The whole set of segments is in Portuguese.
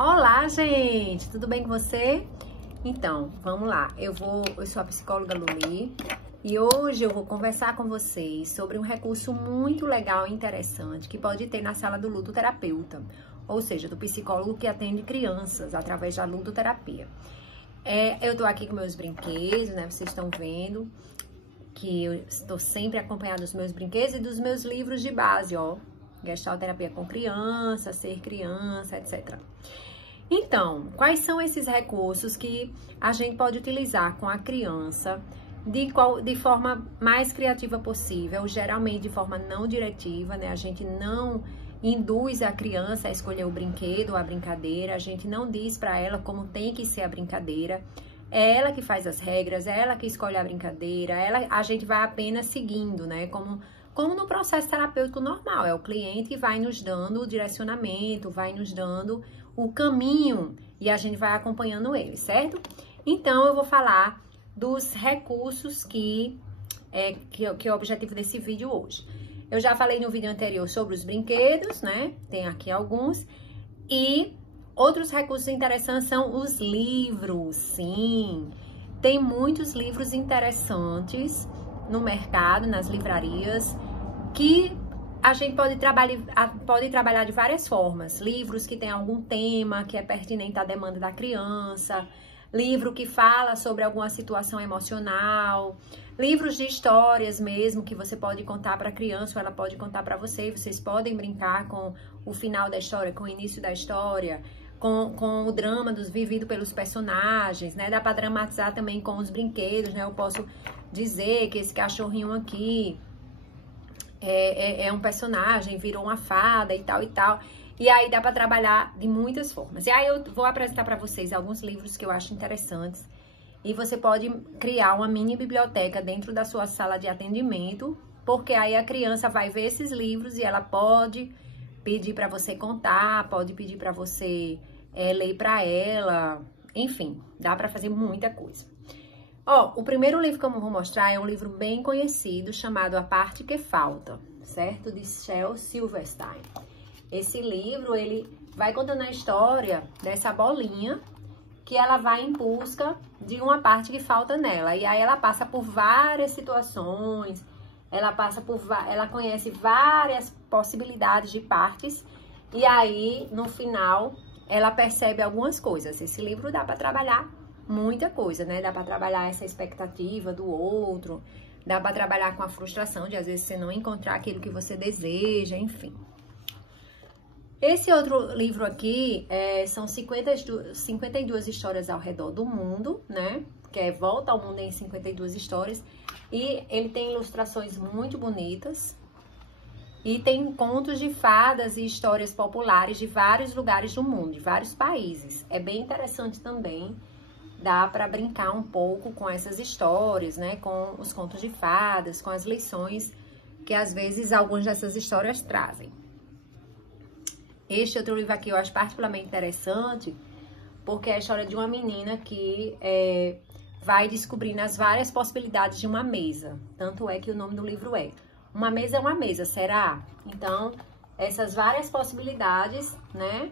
Olá, gente! Tudo bem com você? Então, vamos lá. Eu sou a psicóloga Luli e hoje eu vou conversar com vocês sobre um recurso muito legal e interessante que pode ter na sala do ludoterapeuta, ou seja, do psicólogo que atende crianças através da ludoterapia. Eu tô aqui com meus brinquedos, né? Vocês estão vendo que eu estou sempre acompanhada dos meus brinquedos e dos meus livros de base, ó. Gestalt terapia com criança, ser criança, etc. Então, quais são esses recursos que a gente pode utilizar com a criança de forma mais criativa possível, geralmente de forma não diretiva, né? A gente não induz a criança a escolher o brinquedo ou a brincadeira, a gente não diz para ela como tem que ser a brincadeira, é ela que faz as regras, é ela que escolhe a brincadeira, a gente vai apenas seguindo, né? Como no processo terapêutico normal, é o cliente que vai nos dando o direcionamento, vai nos dando o caminho e a gente vai acompanhando ele, certo? Então, eu vou falar dos recursos que é o objetivo desse vídeo hoje. Eu já falei no vídeo anterior sobre os brinquedos, né? Tem aqui alguns. E outros recursos interessantes são os livros, sim. Tem muitos livros interessantes no mercado, nas livrarias, que a gente pode trabalhar de várias formas. Livros que tem algum tema que é pertinente à demanda da criança, livro que fala sobre alguma situação emocional, livros de histórias mesmo que você pode contar para a criança ou ela pode contar para você. Vocês podem brincar com o final da história, com o início da história, com o drama vivido pelos personagens, né? Dá para dramatizar também com os brinquedos, né? Eu posso dizer que esse cachorrinho aqui é um personagem, virou uma fada e tal e tal. E aí dá para trabalhar de muitas formas. E aí eu vou apresentar para vocês alguns livros que eu acho interessantes. E você pode criar uma mini biblioteca dentro da sua sala de atendimento, porque aí a criança vai ver esses livros e ela pode pedir para você contar, pode pedir para você ler para ela. Enfim, dá para fazer muita coisa. Ó, o primeiro livro que eu vou mostrar é um livro bem conhecido, chamado A Parte que Falta, certo? De Shel Silverstein. Esse livro, ele vai contando a história dessa bolinha que ela vai em busca de uma parte que falta nela. E aí ela passa por várias situações, ela conhece várias possibilidades de partes. E aí, no final, ela percebe algumas coisas. Esse livro dá para trabalhar muita coisa, né? Dá para trabalhar essa expectativa do outro, dá para trabalhar com a frustração de às vezes você não encontrar aquilo que você deseja, enfim. Esse outro livro aqui são 52 histórias ao redor do mundo, né? Que é Volta ao Mundo em 52 histórias. E ele tem ilustrações muito bonitas. E tem contos de fadas e histórias populares de vários lugares do mundo, de vários países. É bem interessante também. Dá para brincar um pouco com essas histórias, né? Com os contos de fadas, com as lições que às vezes algumas dessas histórias trazem. Este outro livro aqui eu acho particularmente interessante, porque é a história de uma menina que vai descobrindo as várias possibilidades de uma mesa. Tanto é que o nome do livro é Uma Mesa é uma Mesa, será? Então, essas várias possibilidades, né?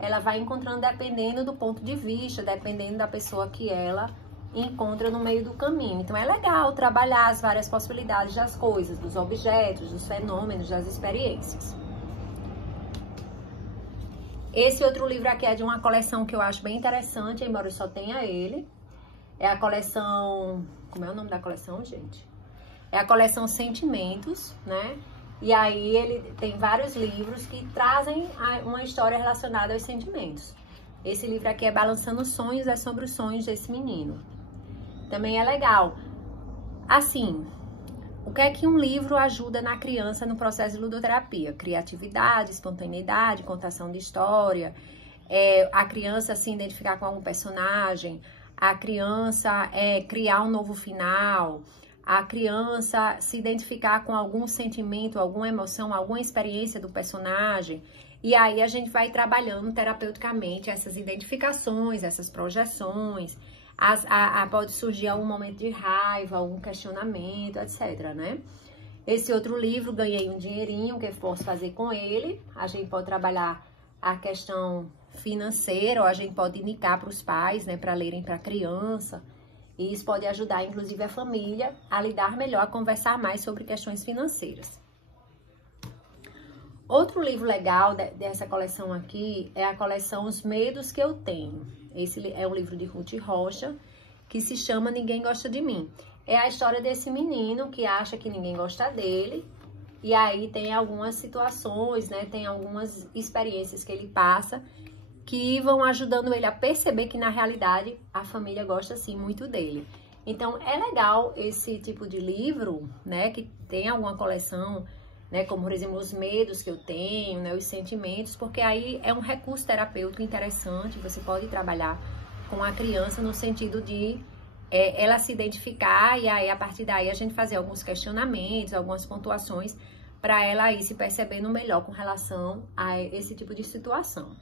Ela vai encontrando dependendo do ponto de vista, dependendo da pessoa que ela encontra no meio do caminho. Então, é legal trabalhar as várias possibilidades das coisas, dos objetos, dos fenômenos, das experiências. Esse outro livro aqui é de uma coleção que eu acho bem interessante, embora eu só tenha ele. É a coleção... Como é o nome da coleção, gente? É a coleção Sentimentos, né? E aí ele tem vários livros que trazem uma história relacionada aos sentimentos. Esse livro aqui é Balançando Sonhos, é sobre os sonhos desse menino. Também é legal. Assim, o que é que um livro ajuda na criança no processo de ludoterapia? Criatividade, espontaneidade, contação de história, a criança se identificar com algum personagem, a criança criar um novo final, a criança se identificar com algum sentimento, alguma emoção, alguma experiência do personagem. E aí a gente vai trabalhando terapeuticamente essas identificações, essas projeções. Pode surgir algum momento de raiva, algum questionamento, etc, né? Esse outro livro, Ganhei um Dinheirinho, o que eu posso fazer com ele? A gente pode trabalhar a questão financeira, ou a gente pode indicar para os pais, né, para lerem para a criança. E isso pode ajudar, inclusive, a família a lidar melhor, a conversar mais sobre questões financeiras. Outro livro legal dessa coleção aqui é a coleção Os Medos que Eu Tenho. Esse é um livro de Ruth Rocha, que se chama Ninguém Gosta de Mim. É a história desse menino que acha que ninguém gosta dele. E aí tem algumas situações, né? Tem algumas experiências que ele passa que vão ajudando ele a perceber que, na realidade, a família gosta, sim, muito dele. Então, é legal esse tipo de livro, né? Que tem alguma coleção, né? Como, por exemplo, Os Medos que Eu Tenho, né? Os Sentimentos, porque aí é um recurso terapêutico interessante. Você pode trabalhar com a criança no sentido de ela se identificar e aí, a partir daí, a gente fazer alguns questionamentos, algumas pontuações para ela ir se percebendo melhor com relação a esse tipo de situação.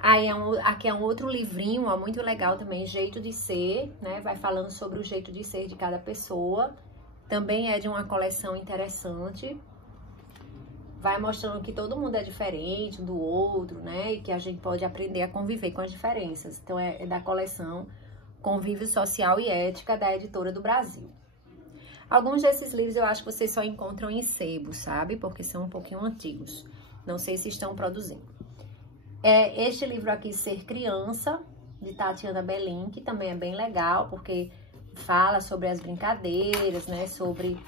Aí, aqui é um outro livrinho, ó, muito legal também, Jeito de Ser, né? Vai falando sobre o jeito de ser de cada pessoa. Também é de uma coleção interessante. Vai mostrando que todo mundo é diferente um do outro, né? E que a gente pode aprender a conviver com as diferenças. Então, é da coleção Convívio Social e Ética, da Editora do Brasil. Alguns desses livros eu acho que vocês só encontram em sebo, sabe? Porque são um pouquinho antigos. Não sei se estão produzindo. Este livro aqui, Ser Criança, de Tatiana Belin, que também é bem legal, porque fala sobre as brincadeiras, né? Sobre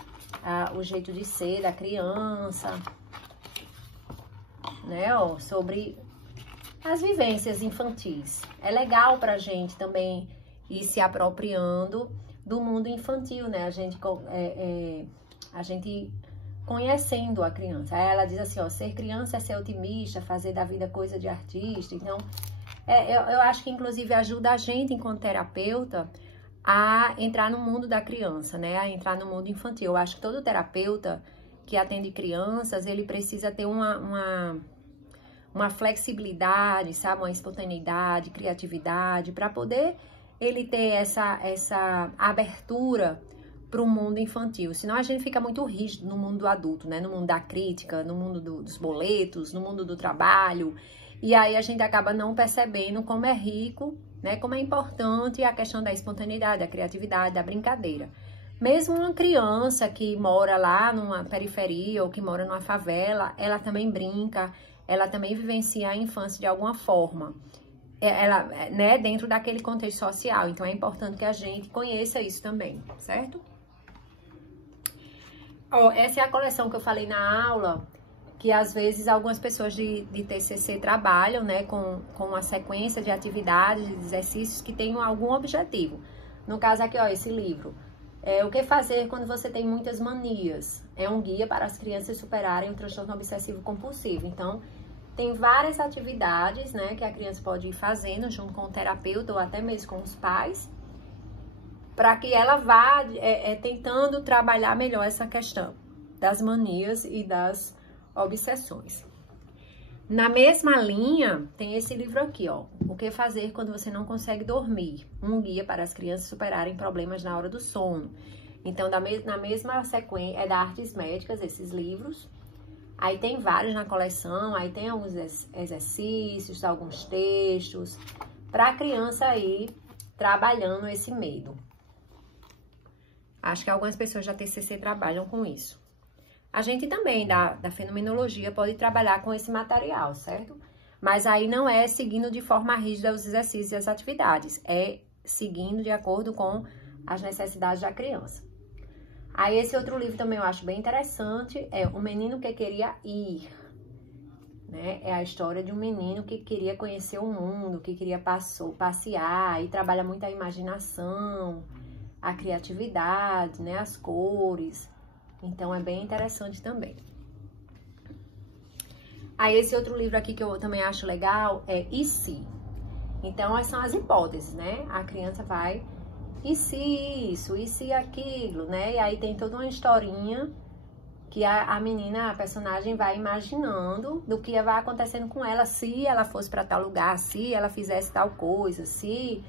o jeito de ser da criança, né? Ó, sobre as vivências infantis. É legal pra gente também ir se apropriando do mundo infantil, né? A gente conhecendo a criança. Aí ela diz assim, ó, ser criança é ser otimista, fazer da vida coisa de artista. Então, eu acho que, inclusive, ajuda a gente, enquanto terapeuta, a entrar no mundo da criança, né? A entrar no mundo infantil. Eu acho que todo terapeuta que atende crianças, ele precisa ter uma flexibilidade, sabe? Uma espontaneidade, criatividade, para poder ele ter essa abertura para o mundo infantil. Senão a gente fica muito rígido no mundo adulto, né? No mundo da crítica, no mundo dos boletos, no mundo do trabalho. E aí a gente acaba não percebendo como é rico, né? Como é importante a questão da espontaneidade, da criatividade, da brincadeira. Mesmo uma criança que mora lá numa periferia ou que mora numa favela, ela também brinca, ela também vivencia a infância de alguma forma. Ela, né, dentro daquele contexto social. Então, é importante que a gente conheça isso também, certo? Ó, essa é a coleção que eu falei na aula, que às vezes algumas pessoas de TCC trabalham, né, com uma sequência de atividades, de exercícios que tenham algum objetivo. No caso aqui, ó, esse livro. O que fazer quando você tem muitas manias? É um guia para as crianças superarem o transtorno obsessivo compulsivo. Então, tem várias atividades, né, que a criança pode ir fazendo junto com o terapeuta ou até mesmo com os pais, para que ela vá tentando trabalhar melhor essa questão das manias e das obsessões. Na mesma linha, tem esse livro aqui, ó, O que fazer quando você não consegue dormir? Um guia para as crianças superarem problemas na hora do sono. Então, na mesma sequência, é da Artes Médicas, esses livros. Aí tem vários na coleção, aí tem alguns exercícios, alguns textos, para a criança ir trabalhando esse medo. Acho que algumas pessoas da TCC trabalham com isso. A gente também, da fenomenologia, pode trabalhar com esse material, certo? Mas aí não é seguindo de forma rígida os exercícios e as atividades, é seguindo de acordo com as necessidades da criança. Aí esse outro livro também eu acho bem interessante, é O Menino que Queria Ir, né? É a história de um menino que queria conhecer o mundo, que queria passear, e trabalha muito a imaginação, a criatividade, né? As cores. Então, é bem interessante também. Aí, esse outro livro aqui que eu também acho legal é E Se? Então, essas são as hipóteses, né? A criança vai, e se isso, e se aquilo, né? E aí tem toda uma historinha que a menina, a personagem, vai imaginando do que vai acontecendo com ela se ela fosse para tal lugar, se ela fizesse tal coisa, se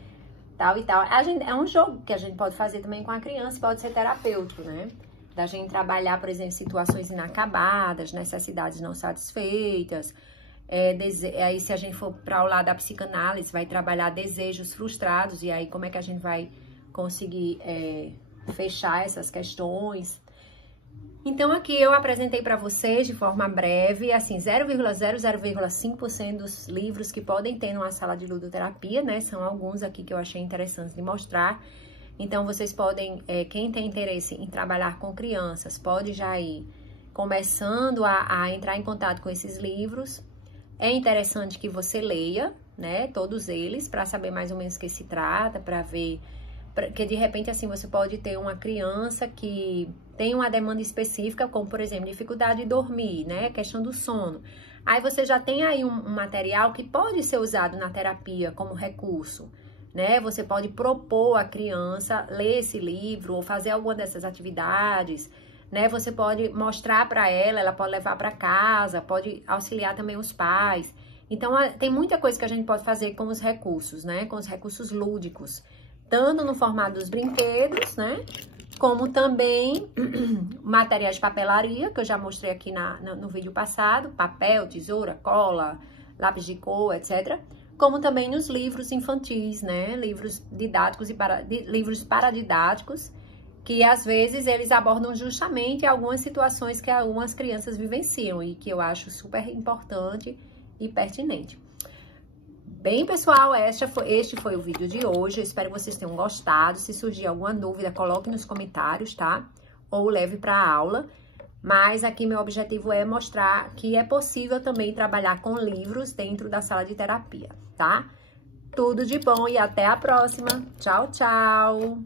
tal e tal. É um jogo que a gente pode fazer também com a criança, pode ser terapêutico, né? Da gente trabalhar, por exemplo, situações inacabadas, necessidades não satisfeitas, Aí, se a gente for para o lado da psicanálise, vai trabalhar desejos frustrados, e aí como é que a gente vai conseguir fechar essas questões. Então, aqui eu apresentei para vocês de forma breve, assim, 0,00,5% dos livros que podem ter numa sala de ludoterapia, né? São alguns aqui que eu achei interessantes de mostrar. Então, vocês podem, quem tem interesse em trabalhar com crianças, pode já ir começando a entrar em contato com esses livros. É interessante que você leia, né, todos eles, para saber mais ou menos o que se trata, para ver, que de repente, assim, você pode ter uma criança que tem uma demanda específica, como, por exemplo, dificuldade de dormir, né, questão do sono. Aí você já tem aí um material que pode ser usado na terapia como recurso, né? Você pode propor à criança ler esse livro ou fazer alguma dessas atividades, né? Você pode mostrar para ela pode levar para casa, pode auxiliar também os pais. Então, tem muita coisa que a gente pode fazer com os recursos, né? Com os recursos lúdicos, tanto no formato dos brinquedos, né? Como também materiais de papelaria, que eu já mostrei aqui no vídeo passado, papel, tesoura, cola, lápis de cor, etc. Como também nos livros infantis, né? Livros didáticos e livros paradidáticos, que às vezes eles abordam justamente algumas situações que algumas crianças vivenciam e que eu acho super importante e pertinente. Bem, pessoal, este foi o vídeo de hoje. Eu espero que vocês tenham gostado. Se surgir alguma dúvida, coloque nos comentários, tá? Ou leve para a aula. Mas aqui meu objetivo é mostrar que é possível também trabalhar com livros dentro da sala de terapia, tá? Tudo de bom e até a próxima. Tchau, tchau!